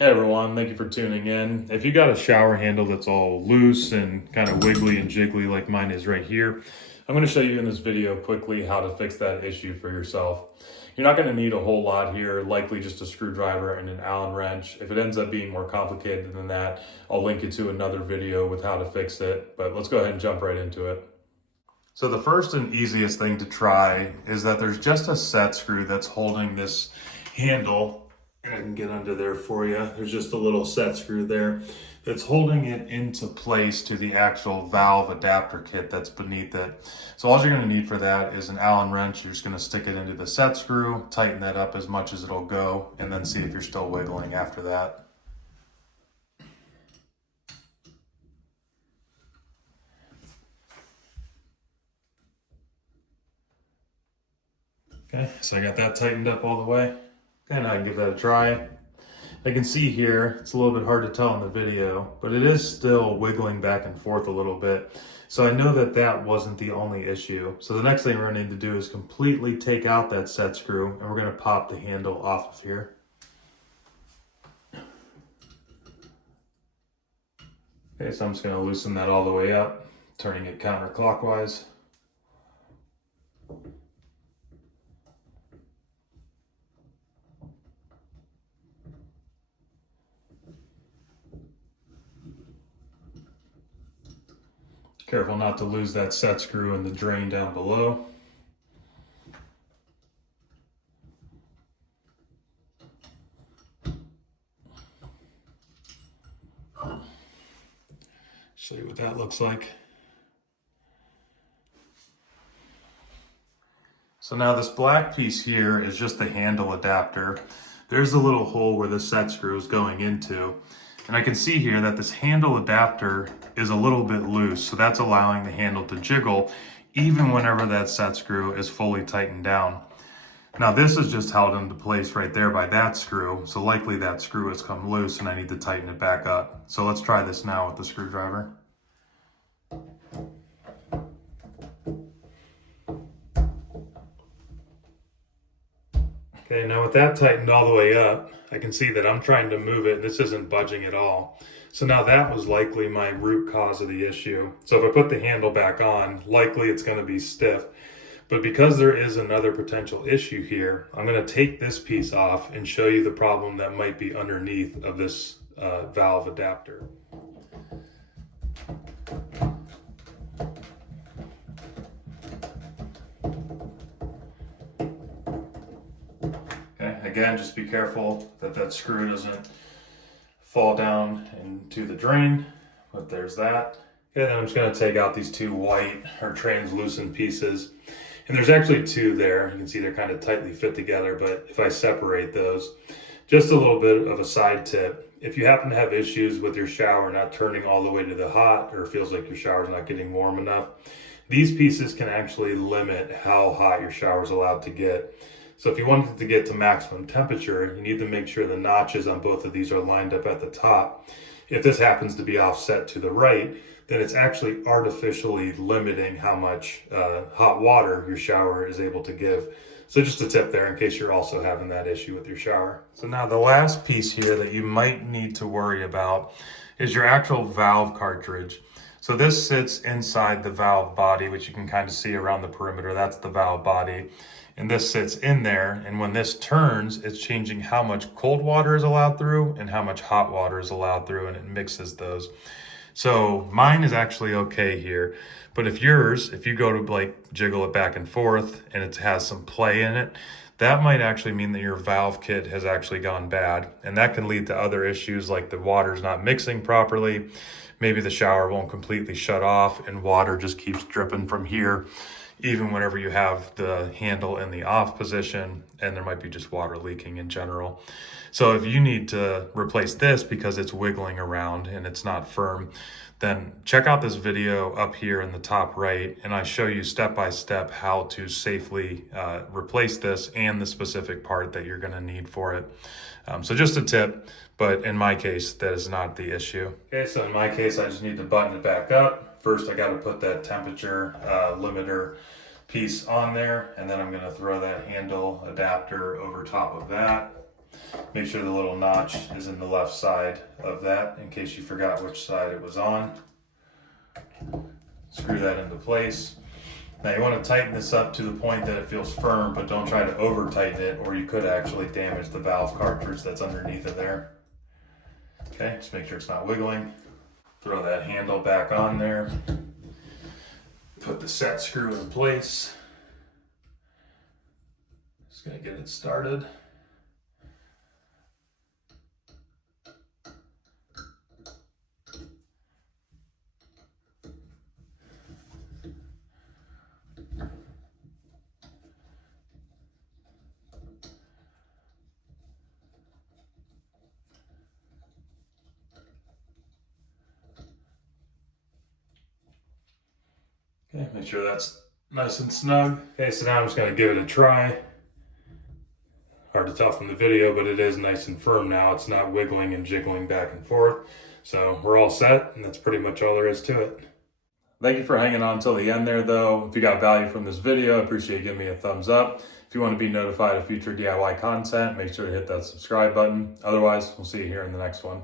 Hey everyone, thank you for tuning in. If you got a shower handle that's all loose and kind of wiggly and jiggly like mine is right here, I'm going to show you in this video quickly how to fix that issue for yourself. You're not going to need a whole lot here, likely just a screwdriver and an Allen wrench. If it ends up being more complicated than that, I'll link you to another video with how to fix it, but let's go ahead and jump right into it. So the first and easiest thing to try is that there's just a set screw that's holding this handle. I can get under there for you. There's just a little set screw there that's holding it into place to the actual valve adapter kit that's beneath it. So all you're going to need for that is an Allen wrench. You're just going to stick it into the set screw, tighten that up as much as it'll go, and then see if you're still wiggling after that. Okay, so I got that tightened up all the way. Okay, now I can give that a try. I can see here, it's a little bit hard to tell in the video, but it is still wiggling back and forth a little bit. So I know that that wasn't the only issue. So the next thing we're gonna need to do is completely take out that set screw, and we're gonna pop the handle off of here. Okay, so I'm just gonna loosen that all the way up, turning it counterclockwise. Careful not to lose that set screw in the drain down below. Show you what that looks like. So now this black piece here is just the handle adapter. There's the little hole where the set screw is going into. And I can see here that this handle adapter is a little bit loose, so that's allowing the handle to jiggle even whenever that set screw is fully tightened down. Now this is just held into place right there by that screw, so likely that screw has come loose and I need to tighten it back up. So let's try this now with the screwdriver. Okay, now with that tightened all the way up, I can see that I'm trying to move it and this isn't budging at all. So now that was likely my root cause of the issue. So if I put the handle back on, likely it's going to be stiff. But because there is another potential issue here, I'm going to take this piece off and show you the problem that might be underneath of this valve adapter. Again, just be careful that that screw doesn't fall down into the drain, but there's that. Okay, then I'm just going to take out these two white or translucent pieces. And there's actually two there. You can see they're kind of tightly fit together, but if I separate those, just a little bit of a side tip. If you happen to have issues with your shower not turning all the way to the hot, or feels like your shower's not getting warm enough, these pieces can actually limit how hot your shower is allowed to get. So if you want it to get to maximum temperature, you need to make sure the notches on both of these are lined up at the top. If this happens to be offset to the right, then it's actually artificially limiting how much hot water your shower is able to give. So just a tip there in case you're also having that issue with your shower. So now the last piece here that you might need to worry about is your actual valve cartridge. So this sits inside the valve body, which you can kind of see around the perimeter. That's the valve body. And this sits in there, and when this turns, it's changing how much cold water is allowed through and how much hot water is allowed through, and it mixes those. So mine is actually okay here, but if you go to like jiggle it back and forth and it has some play in it, that might actually mean that your valve kit has actually gone bad, and that can lead to other issues like the water's not mixing properly. Maybe the shower won't completely shut off and water just keeps dripping from here, even whenever you have the handle in the off position, and there might be just water leaking in general. So if you need to replace this because it's wiggling around and it's not firm, then check out this video up here in the top right, and I show you step by step how to safely replace this and the specific part that you're gonna need for it. So just a tip, but in my case, that is not the issue. Okay, so in my case, I just need to button it back up. First, I got to put that temperature limiter piece on there, and then I'm going to throw that handle adapter over top of that. Make sure the little notch is in the left side of that in case you forgot which side it was on. Screw that into place. Now you want to tighten this up to the point that it feels firm, but don't try to over tighten it or you could actually damage the valve cartridge that's underneath it there. Okay, just make sure it's not wiggling. Throw that handle back on there. Put the set screw in place. Just gonna get it started. Okay, make sure that's nice and snug. Okay, so now I'm just gonna give it a try. Hard to tell from the video, but it is nice and firm now. It's not wiggling and jiggling back and forth. So we're all set, and that's pretty much all there is to it. Thank you for hanging on until the end there though. If you got value from this video, I appreciate you giving me a thumbs up. If you want to be notified of future DIY content, make sure to hit that subscribe button. Otherwise, we'll see you here in the next one.